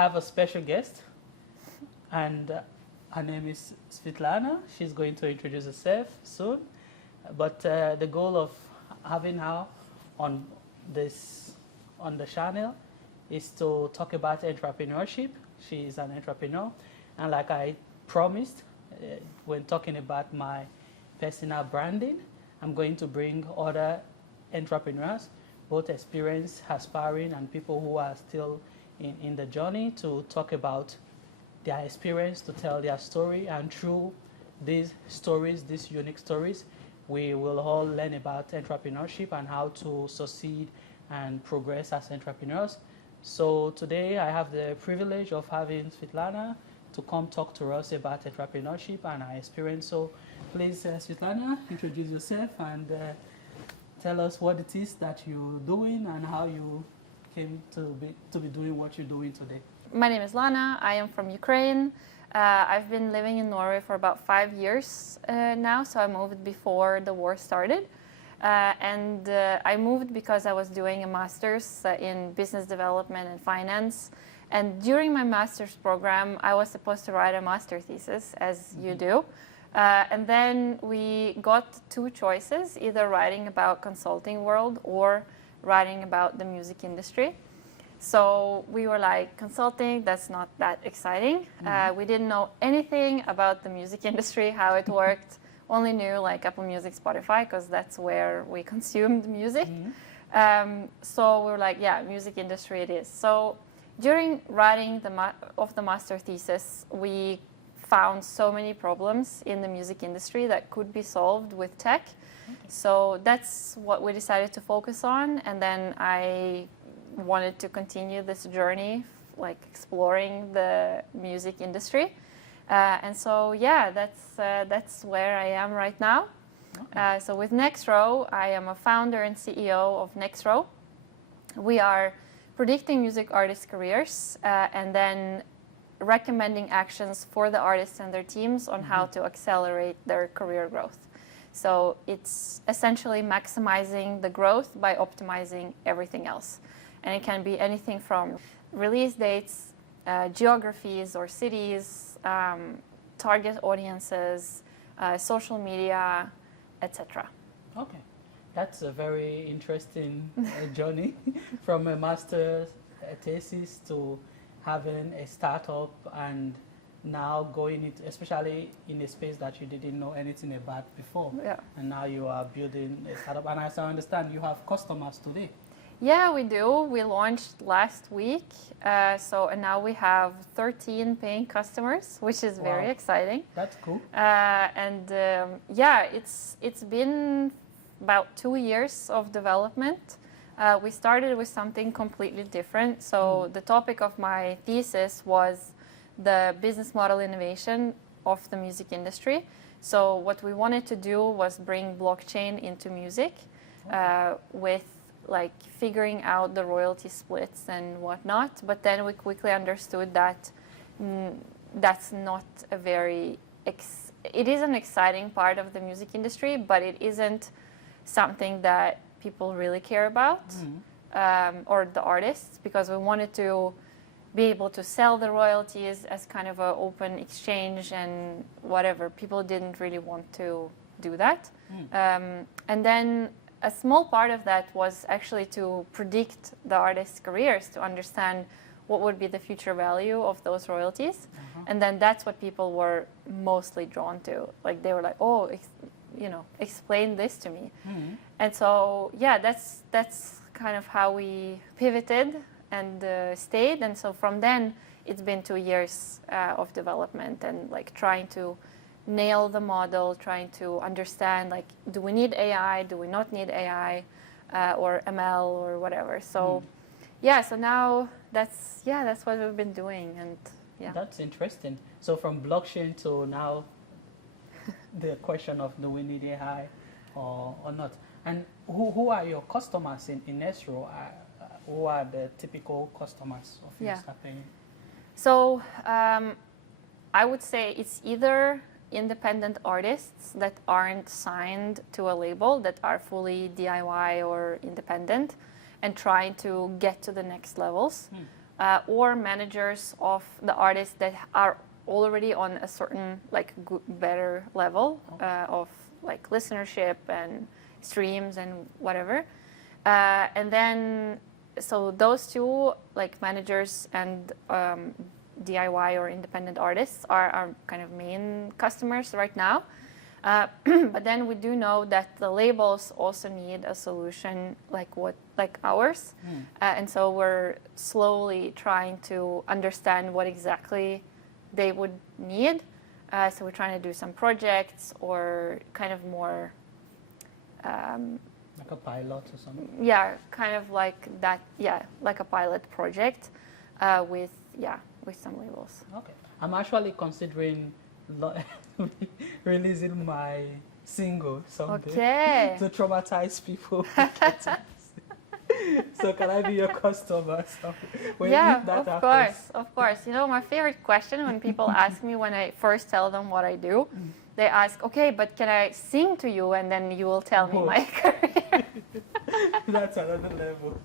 have a special guest, and her name is Svitlana. She's going to introduce herself soon. But the goal of having her on the channel is to talk about entrepreneurship. She is an entrepreneur, and like I promised, when talking about my personal branding, I'm going to bring other entrepreneurs, both experienced, aspiring, and people who are still in the journey, to talk about their experience, to tell their story, and through these stories, these unique stories, we will all learn about entrepreneurship and how to succeed and progress as entrepreneurs. So today I have the privilege of having Svitlana to come talk to us about entrepreneurship and her experience. So please, Svitlana, introduce yourself and tell us what it is that you're doing and how you came to be doing what you're doing today. My name is Lana. I am from Ukraine. I've been living in Norway for about 5 years now, so I moved before the war started. I moved because I was doing a master's in business development and finance. And during my master's program, I was supposed to write a master thesis, as you do. And then we got two choices, either writing about consulting world or writing about the music industry. So we were like, consulting, that's not that exciting. We didn't know anything about the music industry, how it worked. Only knew like Apple Music, Spotify, because that's where we consumed music. So we were like, yeah, music industry it is. So during writing the master thesis, we found so many problems in the music industry that could be solved with tech. So that's what we decided to focus on. And then I wanted to continue this journey, like exploring the music industry. And so, yeah, that's where I am right now. So with Nexro, I am a founder and CEO of Nexro. We are predicting music artists' careers and then recommending actions for the artists and their teams on how to accelerate their career growth. So it's essentially maximizing the growth by optimizing everything else. And it can be anything from release dates, geographies or cities, target audiences, social media, etc. Okay. That's a very interesting journey from a master's thesis to having a startup and now going into, especially in a space that you didn't know anything about before. Yeah. And now you are building a startup. And as I understand, you have customers today. Yeah, we do. We launched last week. And now we have 13 paying customers, which is very exciting. That's cool. Yeah, it's been about 2 years of development. We started with something completely different. So the topic of my thesis was the business model innovation of the music industry. So what we wanted to do was bring blockchain into music with like figuring out the royalty splits and whatnot. But then we quickly understood that that's not a very, it is an exciting part of the music industry, but it isn't something that people really care about, or the artists, because we wanted to be able to sell the royalties as kind of an open exchange and whatever. People didn't really want to do that. And then a small part of that was actually to predict the artists' careers, to understand what would be the future value of those royalties. And then that's what people were mostly drawn to. Like they were like, oh, explain this to me. And so, yeah, that's kind of how we pivoted and stayed. And so from then, it's been 2 years of development and like trying to nail the model, trying to understand, like, do we need AI? Do we not need AI or ML or whatever? So, yeah, so now that's what we've been doing. And yeah. That's interesting. So from blockchain to now the question of do we need AI or not? And who are your customers in Nexro? Who are the typical customers of your startup? So I would say it's either independent artists that aren't signed to a label, that are fully DIY or independent and trying to get to the next levels. or managers of the artists that are already on a certain like better level of like listenership and streams and whatever. And then, so those two, like managers and DIY or independent artists are our kind of main customers right now. But then we do know that the labels also need a solution like ours. And so we're slowly trying to understand what exactly they would need. So we're trying to do some projects or kind of more like a pilot or something. Yeah, kind of like that. Yeah, like a pilot project with some labels. Okay, I'm actually considering releasing my single someday. Okay. To traumatize people. So can I be your customer? So yeah, of course, of course. You know, my favorite question when people ask me when I first tell them what I do, they ask, okay, but can I sing to you and then you will tell me my career? That's another level.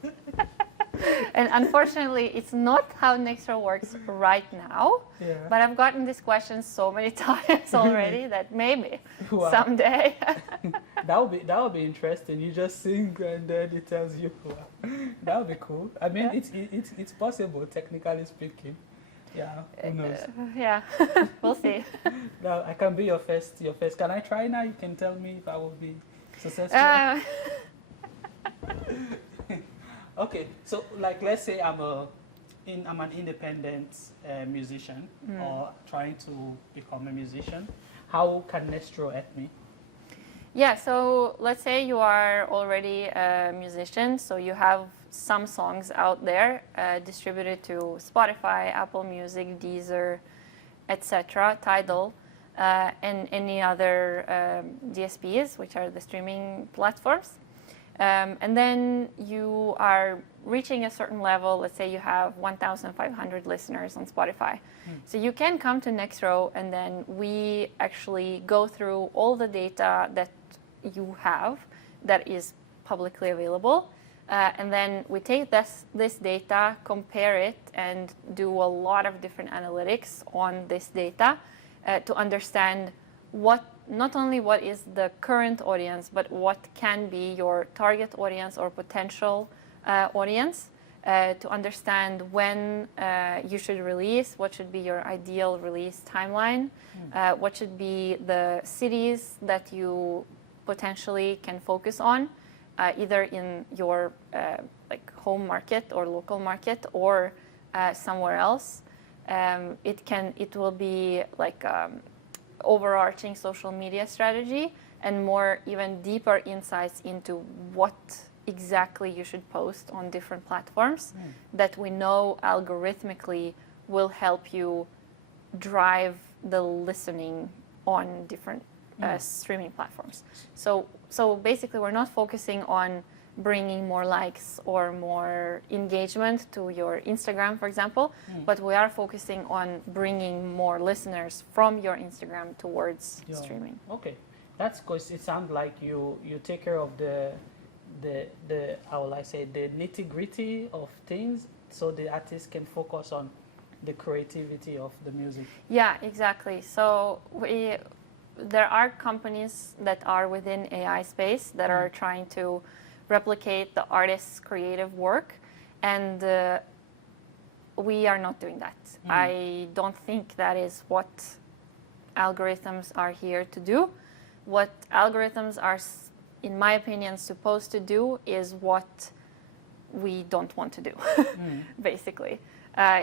And unfortunately, it's not how Nexro works right now. Yeah. But I've gotten this question so many times already that maybe someday. that would be interesting. You just sing and then it tells you. That would be cool. I mean, it's possible, technically speaking. Yeah, who knows? Yeah, we'll see. Now, I can be your first. Can I try now? You can tell me if I will be successful. Okay, so like let's say I'm an independent musician or trying to become a musician. How can Nexro help me? Yeah, so let's say you are already a musician, so you have some songs out there distributed to Spotify, Apple Music, Deezer, etc., Tidal, and any other DSPs, which are the streaming platforms. And then you are reaching a certain level. Let's say you have 1,500 listeners on Spotify. So you can come to Nexro and then we actually go through all the data that you have that is publicly available. And then we take this data, compare it, and do a lot of different analytics on this data to understand not only what is the current audience, but what can be your target audience or potential audience, to understand when you should release, what should be your ideal release timeline, what should be the cities that you potentially can focus on, either in your like home market or local market or somewhere else. It will be like overarching social media strategy and more even deeper insights into what exactly you should post on different platforms that we know algorithmically will help you drive the listening on different streaming platforms. So basically we're not focusing on bringing more likes or more engagement to your Instagram, for example, but we are focusing on bringing more listeners from your Instagram towards streaming. Okay, that's because it sounds like you take care of the how will I say, the nitty gritty of things, so the artist can focus on the creativity of the music. Yeah, exactly. So there are companies that are within AI space that are trying to replicate the artist's creative work, and we are not doing that. I don't think that is what algorithms are here to do. What algorithms are, in my opinion, supposed to do is what we don't want to do, basically.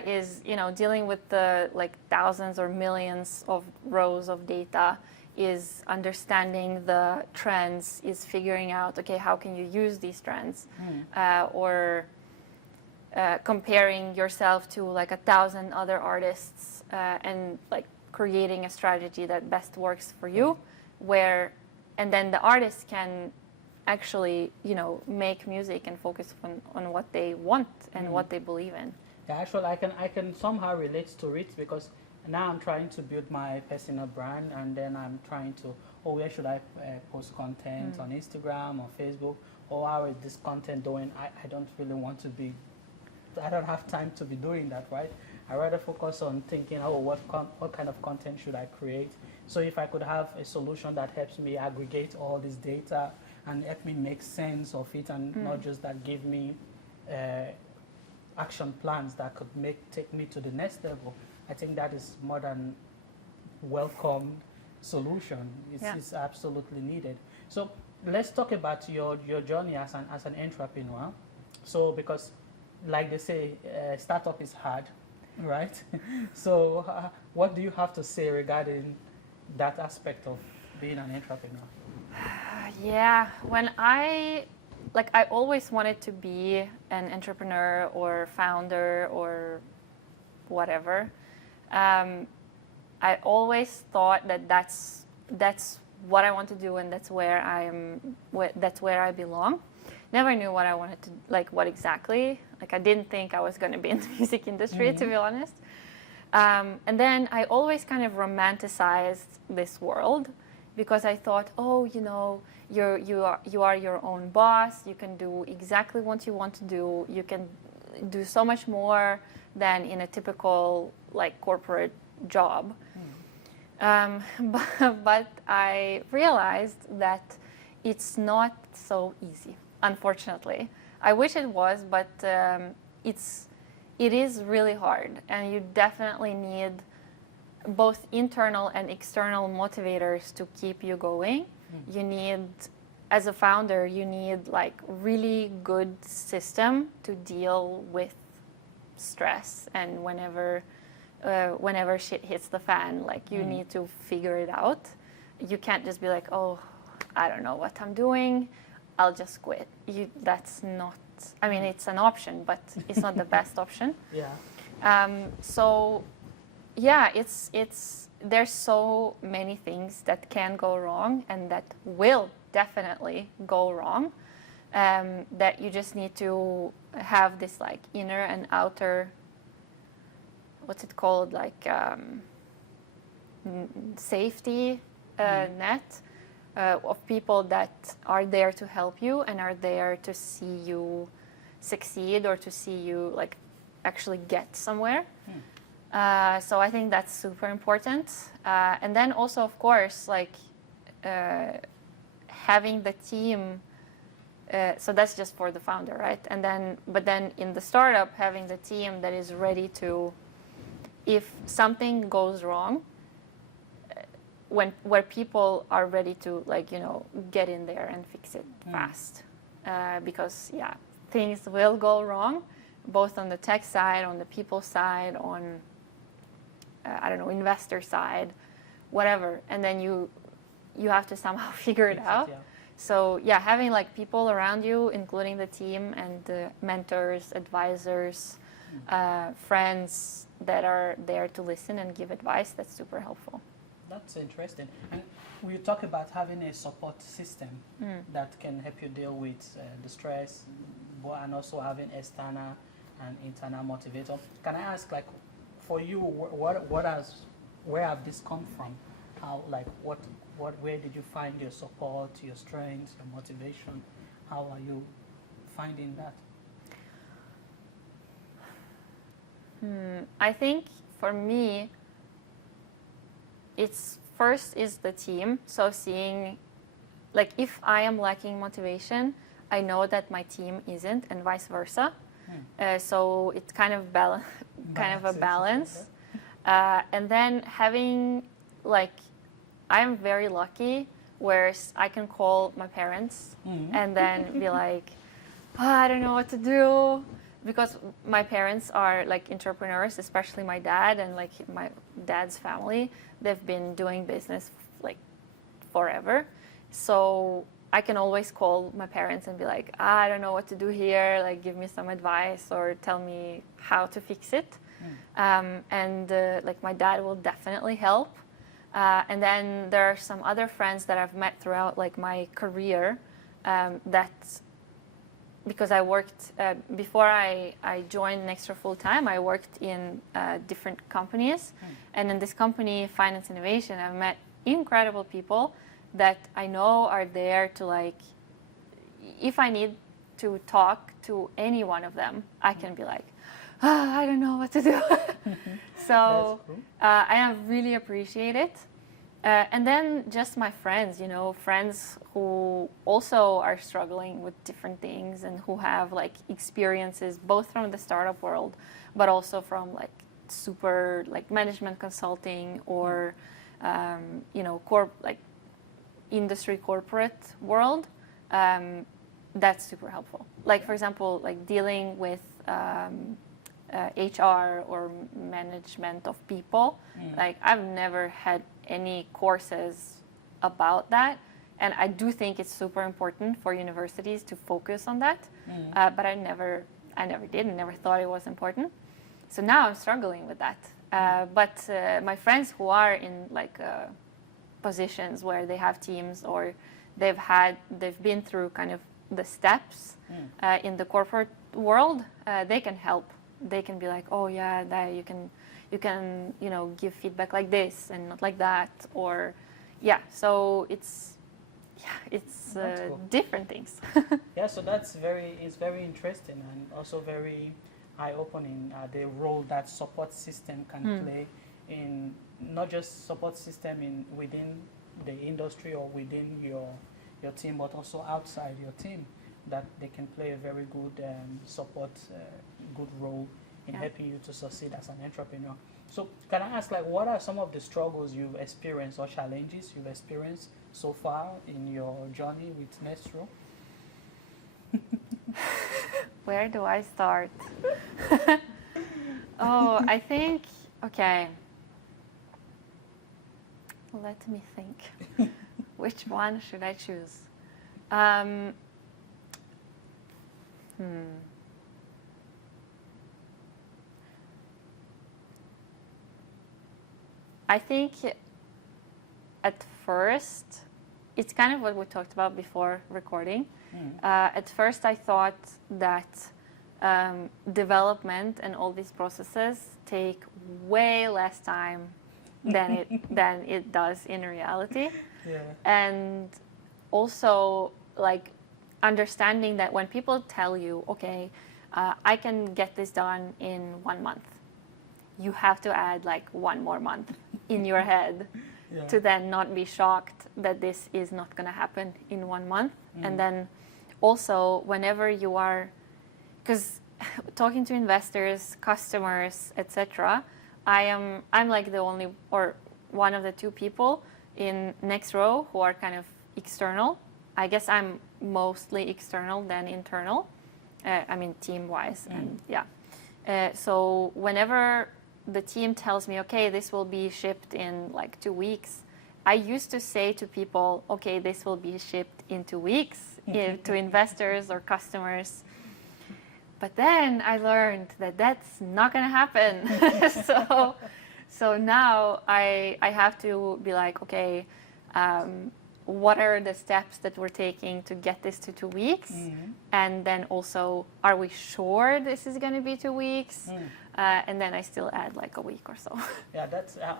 Is dealing with the like thousands or millions of rows of data, is understanding the trends, is figuring out, okay, how can you use these trends, or comparing yourself to like 1,000 other artists and like creating a strategy that best works for you, and then the artist can actually make music and focus on what they want and what they believe in. Yeah, actually, I can somehow relate to it, because now I'm trying to build my personal brand, and then I'm trying to, where should I post content on Instagram or Facebook, or how is this content doing? I don't really want to be I don't have time to be doing that, right? I rather focus on thinking, oh, what kind of content should I create? So if I could have a solution that helps me aggregate all this data and help me make sense of it, and not just that give me action plans that could take me to the next level, I think that is more than welcome solution. It's absolutely needed. So let's talk about your journey as an entrepreneur. So because like they say, startup is hard, right? So what do you have to say regarding that aspect of being an entrepreneur? Yeah, when I always wanted to be an entrepreneur or founder or whatever. I always thought that that's what I want to do, and that's where I belong. Never knew what I wanted to, what exactly. I didn't think I was going to be in the music industry, to be honest. And then I always kind of romanticized this world, because I thought, oh, you are your own boss. You can do exactly what you want to do. You can do so much more than in a typical corporate job. But I realized that it's not so easy, unfortunately. I wish it was, but it is really hard, and you definitely need both internal and external motivators to keep you going. You need, as a founder, you need really good system to deal with stress, and whenever shit hits the fan, you need to figure it out. You can't just be like, oh, I don't know what I'm doing, I'll just quit. That's not, I mean, it's an option, but it's not the best option. Yeah. So yeah, there's so many things that can go wrong and that will definitely go wrong, that you just need to have this inner and outer, what's it called, safety net of people that are there to help you and are there to see you succeed, or to see you actually get somewhere. So I think that's super important. And then also, of course, having the team. So that's just for the founder, right? But then in the startup, having the team that is ready to, if something goes wrong, where people are ready to get in there and fix it fast, because things will go wrong, both on the tech side, on the people side, on investor side, whatever, and then you have to somehow figure it out. So having people around you, including the team and mentors, advisors, friends that are there to listen and give advice, that's super helpful. That's interesting. And we talk about having a support system that can help you deal with the stress, and also having external and internal motivator. Can I ask, for you, where have this come from? How, where did you find your support, your strengths, your motivation? How are you finding that? I think for me, it's first is the team. So seeing, if I am lacking motivation, I know that my team isn't, and vice versa. So it's kind of a balance. And then having, I'm very lucky, where I can call my parents and then be like, oh, I don't know what to do. Because my parents are entrepreneurs, especially my dad and my dad's family. They've been doing business forever. So I can always call my parents and be like, I don't know what to do here, give me some advice or tell me how to fix it. And my dad will definitely help. And then there are some other friends that I've met throughout my career, because I worked, before I joined Nexro full time, I worked in different companies. And in this company, Finance Innovation, I've met incredible people that I know are there to if I need to talk to any one of them, I can be like, I don't know what to do. So That's cool. I really appreciate it. And then just my friends, friends who also are struggling with different things and who have like experiences both from the startup world, but also from like super like management consulting or like industry corporate world. That's super helpful. Like for example, like dealing with HR or management of people. Like I've never had any courses about that, and I do think it's super important for universities to focus on that. But I never did and never thought it was important. So now I'm struggling with that. But my friends who are in like positions where they have teams or they've been through kind of the steps in the corporate world, they can help. They can be like, oh yeah, that you can give feedback like this and not like that, or so it's Cool. different things. Yeah, so it's very interesting and also very eye-opening, the role that support system can play in not just support system within the industry or within your team, but also outside your team, that they can play a very good support, good role in helping you to succeed as an entrepreneur. So can I ask, like, what are some of the struggles you've experienced or challenges you've experienced so far in your journey with Nexro? Where do I start? Oh, I think, okay. Let me think. Which one should I choose? I think at first, it's kind of what we talked about before recording. At first, I thought that development and all these processes take way less time than it does in reality. Yeah. And also, like, understanding that when people tell you, okay, I can get this done in 1 month, you have to add like 1 more month in your head to then not be shocked that this is not going to happen in 1 month. And then also whenever you are, because talking to investors, customers, etc., I'm like the only or one of the 2 people in Nexro who are kind of external. I guess I'm mostly external than internal. I mean, team-wise, and so whenever the team tells me, okay, this will be shipped in like 2 weeks, I used to say to people, okay, this will be shipped in 2 weeks to investors or customers. But then I learned that that's not going to happen. So now I have to be like, okay, what are the steps that we're taking to get this to 2 weeks? And then also, are we sure this is going to be 2 weeks? And then I still add like a week or so. Yeah,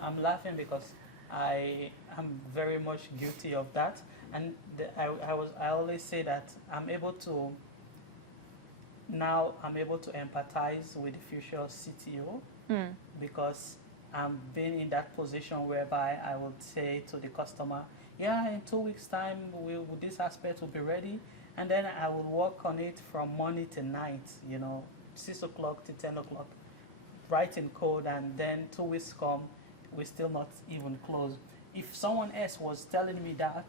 I'm laughing because I am very much guilty of that. And I always say that I'm able to empathize with the future CTO because I'm been in that position whereby I would say to the customer, yeah, in 2 weeks' time, this aspect will be ready. And then I will work on it from morning to night, 6 o'clock to 10 o'clock, writing code, and then 2 weeks come, we're still not even close. If someone else was telling me that,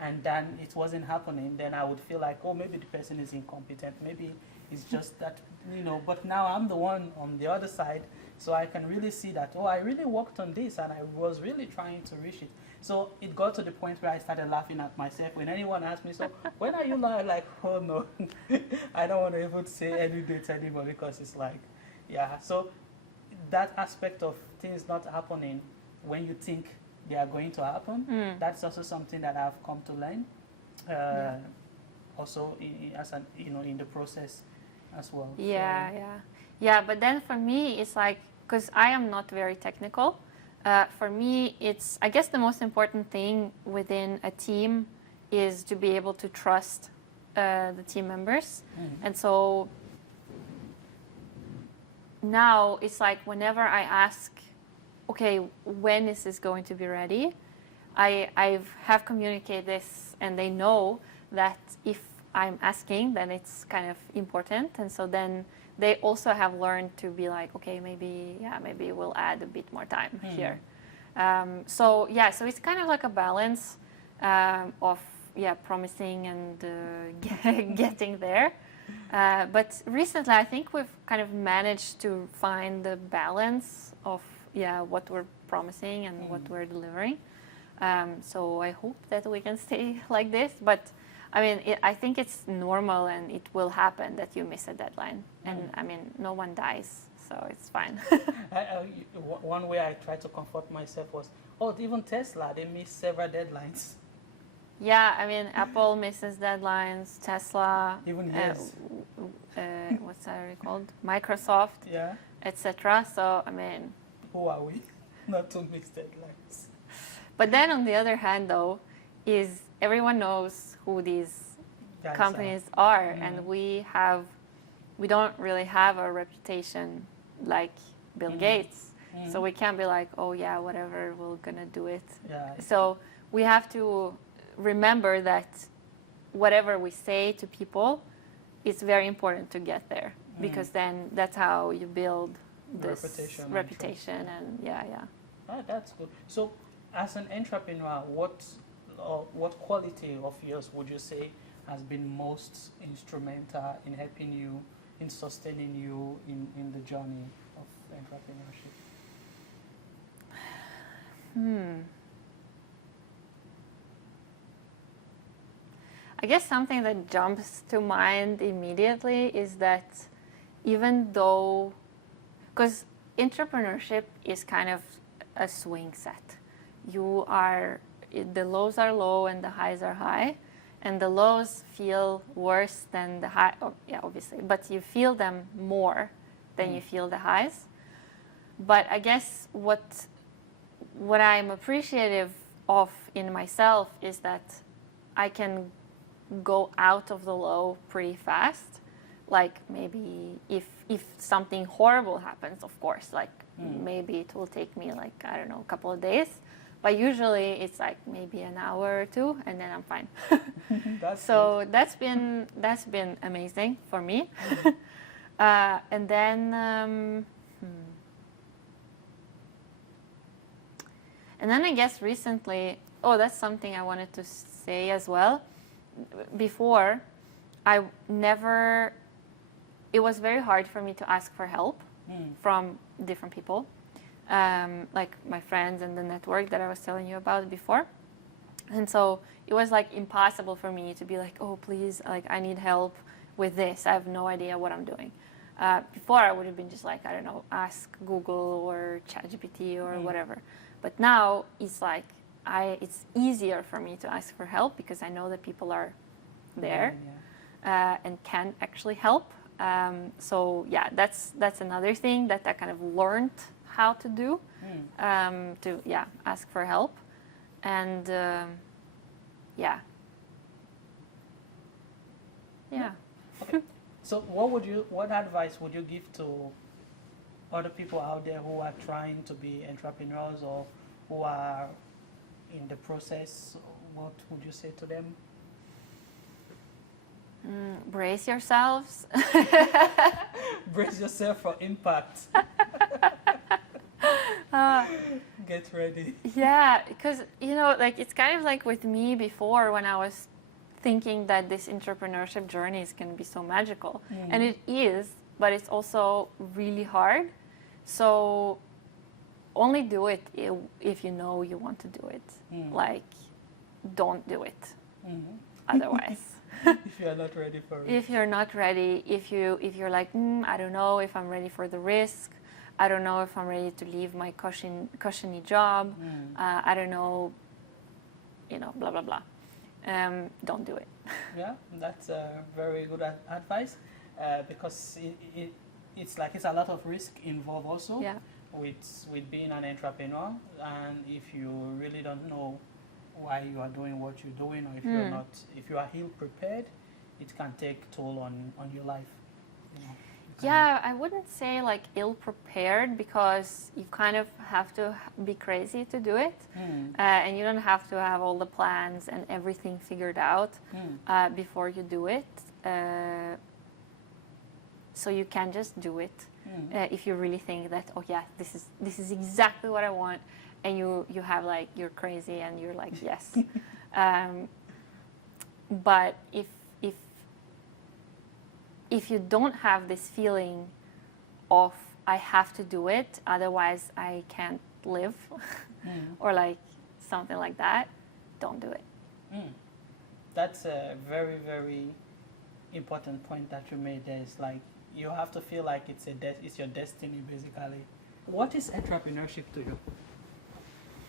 and then it wasn't happening, then I would feel like, oh, maybe the person is incompetent. Maybe it's just that, but now I'm the one on the other side, so I can really see that, oh, I really worked on this, and I was really trying to reach it. So it got to the point where I started laughing at myself. When anyone asked me, so when are you live? Like, oh no, I don't want to even say any date anymore because it's like, yeah. So that aspect of things not happening when you think they are going to happen, that's also something that I've come to learn. Also, in the process as well. Yeah, so. Yeah. But then for me, it's like, because I am not very technical. For me, I guess the most important thing within a team is to be able to trust the team members. And so now it's like whenever I ask, okay, when is this going to be ready? I have communicated this, and they know that if I'm asking, then it's kind of important. And so then they also have learned to be like, okay, maybe we'll add a bit more time here. So it's kind of like a balance of promising and getting there. But recently, I think we've kind of managed to find the balance of what we're promising and what we're delivering. So I hope that we can stay like this. But I mean, I think it's normal, and it will happen that you miss a deadline. And I mean, no one dies, so it's fine. One way I tried to comfort myself was, even Tesla, they miss several deadlines. Yeah, I mean, Apple misses deadlines, Tesla, Even his. what's that called? Microsoft, etc. So, I mean... Who are we not to miss deadlines? But then on the other hand, though, is everyone knows who these companies are, and we don't really have a reputation like Bill Gates. So we can't be like, oh yeah, whatever, we're gonna do it. So we have to remember that whatever we say to people, it's very important to get there, because then that's how you build this reputation and that's good. So as an entrepreneur, what quality of yours would you say has been most instrumental in helping you, in sustaining you in the journey of entrepreneurship? I guess something that jumps to mind immediately is that even though, because entrepreneurship is kind of a swing set. The lows are low and the highs are high, and the lows feel worse than the high. Oh, yeah, obviously, but you feel them more than you feel the highs. But I guess what I'm appreciative of in myself is that I can go out of the low pretty fast. Like maybe if something horrible happens, of course, like maybe it will take me like, I don't know, a couple of days. But usually it's like maybe an hour or two, and then I'm fine. That's been amazing for me. And then I guess recently, that's something I wanted to say as well. Before, it was very hard for me to ask for help from different people. Like my friends and the network that I was telling you about before. And so it was like impossible for me to be like, oh, please, like I need help with this. I have no idea what I'm doing. Before I would have been just like, I don't know, ask Google or ChatGPT or whatever. But now it's like, it's easier for me to ask for help because I know that people are there and can actually help. So yeah, that's another thing that I kind of learned how to do, to ask for help, and Okay. So what advice would you give to other people out there who are trying to be entrepreneurs or who are in the process? What would you say to them? Brace yourselves. Brace yourself for impact. Get ready. Yeah, because, like it's kind of like with me before when I was thinking that this entrepreneurship journey is going to be so magical. And it is, but it's also really hard. So only do it if you know you want to do it. Like, don't do it otherwise. If you're not ready for it. If you're not ready, if you're like, I don't know if I'm ready for the risk. I don't know if I'm ready to leave my cushiony job. I don't know, blah, blah, blah. Don't do it. Yeah, that's very good advice because it's a lot of risk involved also with being an entrepreneur. And if you really don't know why you are doing what you're doing, or if you are ill prepared, it can take toll on your life. Yeah, I wouldn't say like ill-prepared, because you kind of have to be crazy to do it. And you don't have to have all the plans and everything figured out before you do it. So you can just do it if you really think that, oh yeah, this is exactly what I want, and you have like, you're crazy and you're like, yes. But if you don't have this feeling of I have to do it, otherwise I can't live, or like something like that, don't do it. That's a very, very important point that you made there. It's like you have to feel like it's your destiny, basically. What is entrepreneurship to you?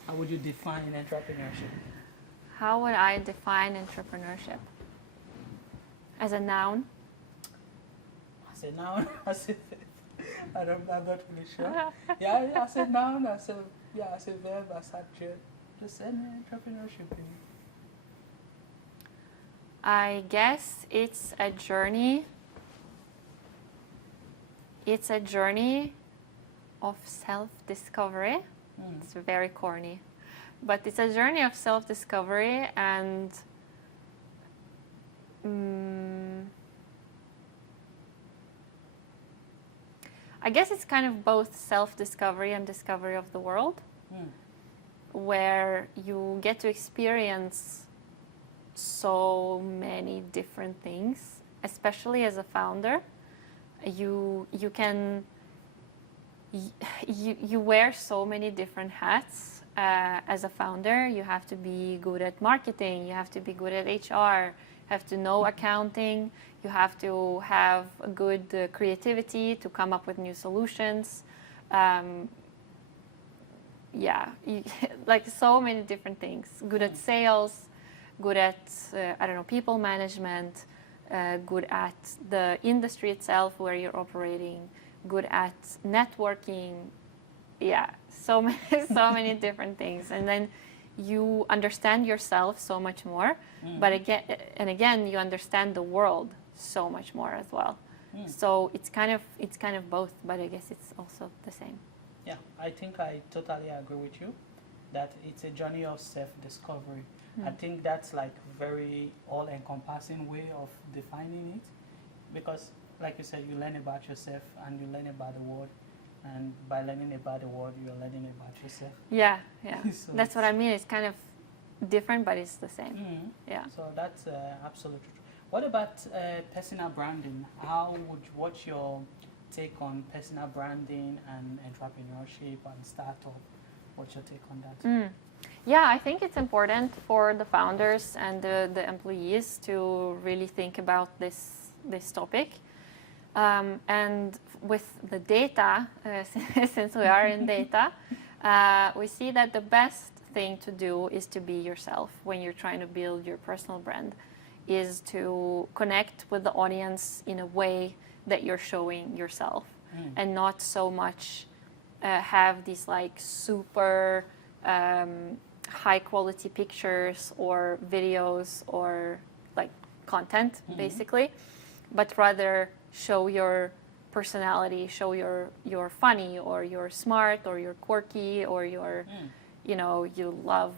How would you define entrepreneurship? How would I define entrepreneurship? As a noun? As a noun? I'm not really sure. Yeah, as a noun, as a verb, as adjective. Just any entrepreneurship in you. I guess it's a journey. It's a journey of self-discovery. It's very corny, but it's a journey of self-discovery, and I guess it's kind of both self-discovery and discovery of the world, where you get to experience so many different things, especially as a founder. You wear so many different hats as a founder. You have to be good at marketing, you have to be good at HR, you have to know accounting, you have to have a good creativity to come up with new solutions. Like so many different things. Good at sales, good at, people management, good at the industry itself where you're operating, good at networking. Yeah, so many different things. And then you understand yourself so much more, but again, you understand the world so much more as well. So it's kind of both, but I guess it's also the same. Yeah, I think I totally agree with you that it's a journey of self-discovery. I think that's like very all-encompassing way of defining it, because like you said, you learn about yourself and you learn about the world, and by learning about the world, you're learning about yourself. Yeah. So that's what I mean. It's kind of different, but it's the same. Yeah. So that's absolutely true. What about personal branding? What's your take on personal branding and entrepreneurship and startup? What's your take on that? Yeah, I think it's important for the founders and the employees to really think about this topic. And with the data, since we are in data, we see that the best thing to do is to be yourself when you're trying to build your personal brand, is to connect with the audience in a way that you're showing yourself, and not so much have these like super high quality pictures or videos or like content basically, but rather show your personality, show you're funny, or you're smart, or you're quirky, or you're you love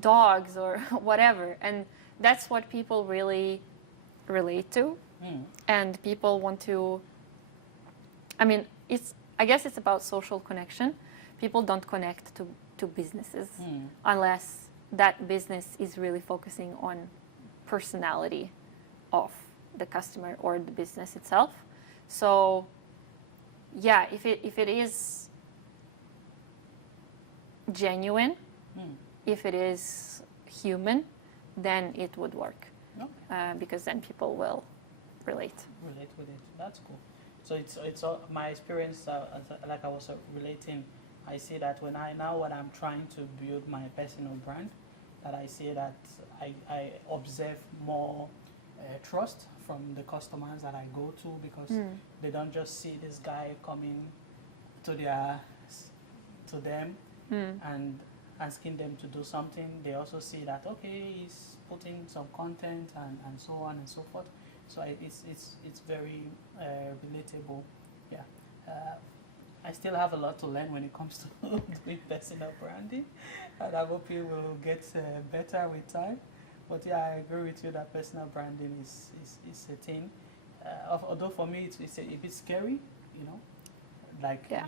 dogs or whatever. And that's what people really relate to. And people want to, I guess it's about social connection. People don't connect to businesses unless that business is really focusing on personality of the customer or the business itself. So yeah, if it is genuine, if it is human, then it would work. Okay. Because then people will relate with it. That's cool. So it's all my experience, like I was relating. I see that when I'm trying to build my personal brand, that I see that I observe more trust from the customers that I go to, because they don't just see this guy coming to them and asking them to do something. They also see that, okay, he's putting some content and so on and so forth. So it's very relatable I still have a lot to learn when it comes to doing personal branding, and I hope you will get better with time. But yeah, I agree with you that personal branding is a thing. Although for me it's a bit scary, you know, like Yeah.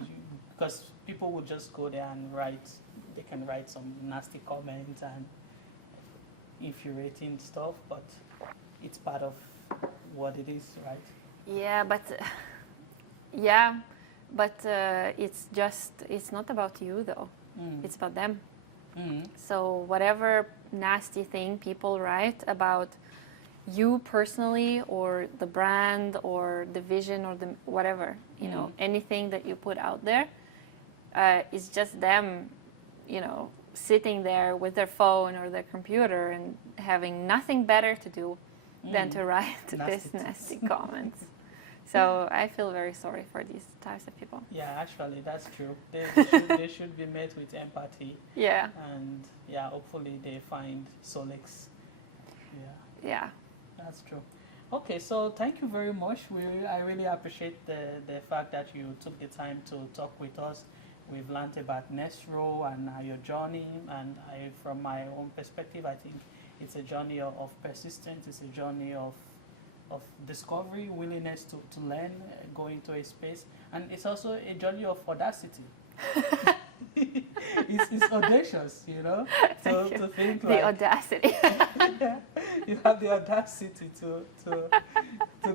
because people will just go there and write, they can write some nasty comments and infuriating stuff, but it's part of what it is, right? Yeah, but it's not about you though. Mm. It's about them. Mm. So whatever nasty thing people write about you personally or the brand or the vision or the whatever, you know, anything that you put out there, is just them, you know, sitting there with their phone or their computer and having nothing better to do than to write this nasty comments. So I feel very sorry for these types of people. Yeah, actually, that's true. They should be met with empathy. Yeah. And yeah, hopefully they find solace. Yeah. Yeah. That's true. Okay, so thank you very much. I really appreciate the fact that you took the time to talk with us. We've learned about Nexro and your journey, and from my own perspective, I think it's a journey of persistence. It's a journey of discovery, willingness to learn, go into a space, and it's also a journey of audacity. It's audacious, you know, to think the like audacity. yeah, you have the audacity to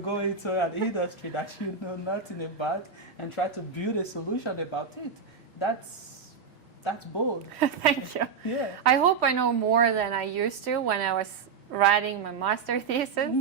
go into an industry that you know nothing about and try to build a solution about it. That's bold. Thank you. Yeah. I hope I know more than I used to when I was writing my master thesis.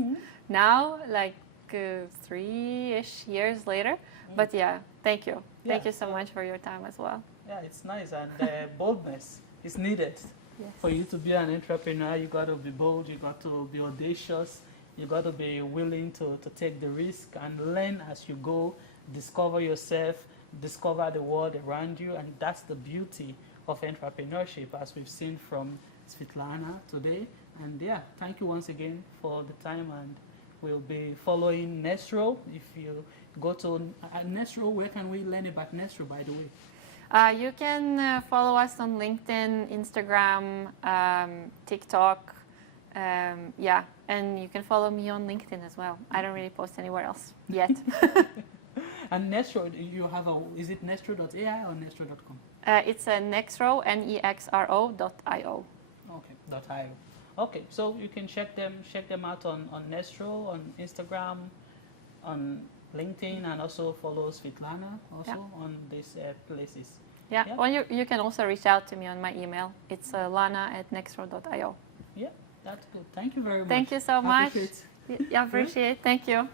Now, like 3-ish years later. But yeah, thank you. Thank you so much for your time as well. Yeah, it's nice, and boldness is needed. Yes. For you to be an entrepreneur, you got to be bold, you got to be audacious, you got to be willing to take the risk and learn as you go, discover yourself, discover the world around you, and that's the beauty of entrepreneurship, as we've seen from Svitlana today. And yeah, thank you once again for the time, and we'll be following Nexro. If you go to Nexro, where can we learn about Nexro, by the way? You can follow us on LinkedIn, Instagram, TikTok. Yeah, and you can follow me on LinkedIn as well. I don't really post anywhere else yet. And Nexro, you have is it nexro.ai or nexro.com? It's a Nexro, Nexro.io. Okay, .io. Okay, so you can check them out on Nexro, on Instagram, on LinkedIn, and also follow Svitlana also on these places. Yeah, well, you can also reach out to me on my email. It's lana@nexro.io. Yeah, that's good. Thank you very much. Thank you so much. Appreciate it. Yeah, appreciate it. Thank you.